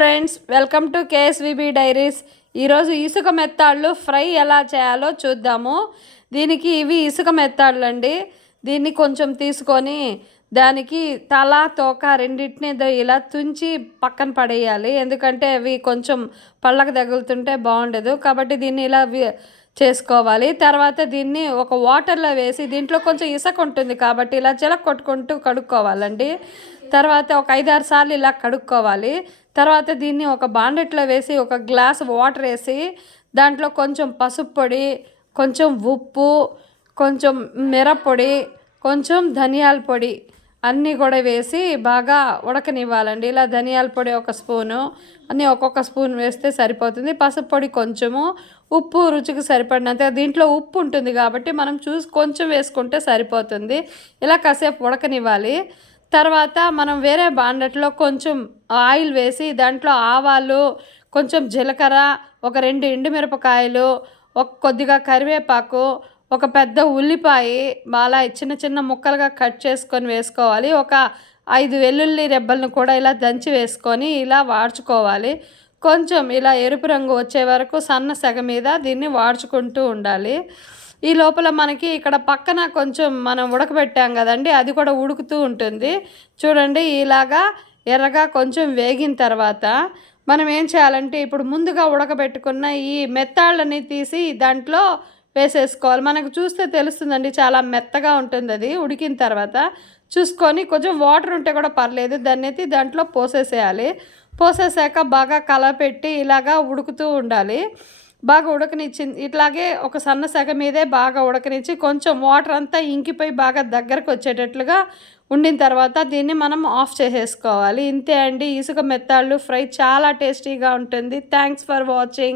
Friends welcome to KSVB diaries. ఈరోజు ఇసుక మెత్తాళ్ళు fry ఎలా చేయాలో చూద్దాము. దీనికి ఇవి ఇసుక మెత్తాళ్ళు అండి దీన్ని కొంచెం తీసుకొని దానికి తల తోక రెండింటిని ఇలా తుంచి పక్కన పడేయాలి. ఎందుకంటే అవి కొంచెం పళ్ళకు తగులుతుంటే బాగుండదు. కాబట్టి దీన్ని ఇలా చేసుకోవాలి. తర్వాత దీన్ని ఒక వాటర్లో వేసి దీంట్లో కొంచెం ఇసక ఉంటుంది కాబట్టి ఇలా చిలక కొట్టుకుంటూ కడుక్కోవాలండి. తర్వాత ఒక ఐదారు సార్లు ఇలా కడుక్కోవాలి. తర్వాత దీన్ని ఒక బాండెట్లో వేసి ఒక గ్లాస్ వాటర్ వేసి దాంట్లో కొంచెం పసుపు పొడి కొంచెం ఉప్పు కొంచెం మిరప్పొడి కొంచెం ధనియాల పొడి అన్నీ కూడా వేసి బాగా ఉడకనివ్వాలండి. ఇలా ధనియాల పొడి ఒక స్పూను అన్నీ ఒక్కొక్క స్పూన్ వేస్తే సరిపోతుంది. పసుపు పొడి కొంచెము ఉప్పు రుచికి సరిపడినంత. దీంట్లో ఉప్పు ఉంటుంది కాబట్టి మనం చూసి కొంచెం వేసుకుంటే సరిపోతుంది. ఇలా కాసేపు ఉడకనివ్వాలి. తర్వాత మనం వేరే బాండట్లో కొంచెం ఆయిల్ వేసి దాంట్లో ఆవాలు కొంచెం జీలకర్ర ఒక రెండు ఎండుమిరపకాయలు ఒక కొద్దిగా కరివేపాకు ఒక పెద్ద ఉల్లిపాయ బాగా చిన్న చిన్న ముక్కలుగా కట్ చేసుకొని వేసుకోవాలి. ఒక ఐదు వెల్లుల్లి రెబ్బలను కూడా ఇలా దంచి వేసుకొని ఇలా వాడ్చుకోవాలి. కొంచెం ఇలా ఎరుపు రంగు వచ్చే వరకు సన్న సెగ మీద దీన్ని వాడ్చుకుంటూ ఉండాలి. ఈ లోపల మనకి ఇక్కడ పక్కన కొంచెం మనం ఉడకబెట్టాం కదండి అది కూడా ఉడుకుతూ ఉంటుంది. చూడండి ఇలాగా ఎర్రగా కొంచెం వేగిన తర్వాత మనం ఏం చేయాలంటే ఇప్పుడు ముందుగా ఉడకబెట్టుకున్న ఈ మెత్తాళ్ళని తీసి దాంట్లో వేసేసుకోవాలి. మనకు చూస్తే తెలుస్తుందండి చాలా మెత్తగా ఉంటుంది అది ఉడికిన తర్వాత చూసుకొని కొంచెం వాటర్ ఉంటే కూడా పర్లేదు. దాన్ని అయితే దాంట్లో పోసేసేయాలి. పోసేసాక బాగా కలపెట్టి ఇలాగా ఉడుకుతూ ఉండాలి. బాగా ఉడకనిచ్చింది ఇట్లాగే ఒక సన్న సగ మీదే బాగా ఉడకనిచ్చి కొంచెం వాటర్ అంతా ఇంకిపోయి బాగా దగ్గరకు వచ్చేటట్లుగా ఉండిన తర్వాత దీన్ని మనం ఆఫ్ చేసేసుకోవాలి. ఇంతే అండి. ఇసుక మెత్తాళ్ళు ఫ్రై చాలా టేస్టీగా ఉంటుంది. Thanks for watching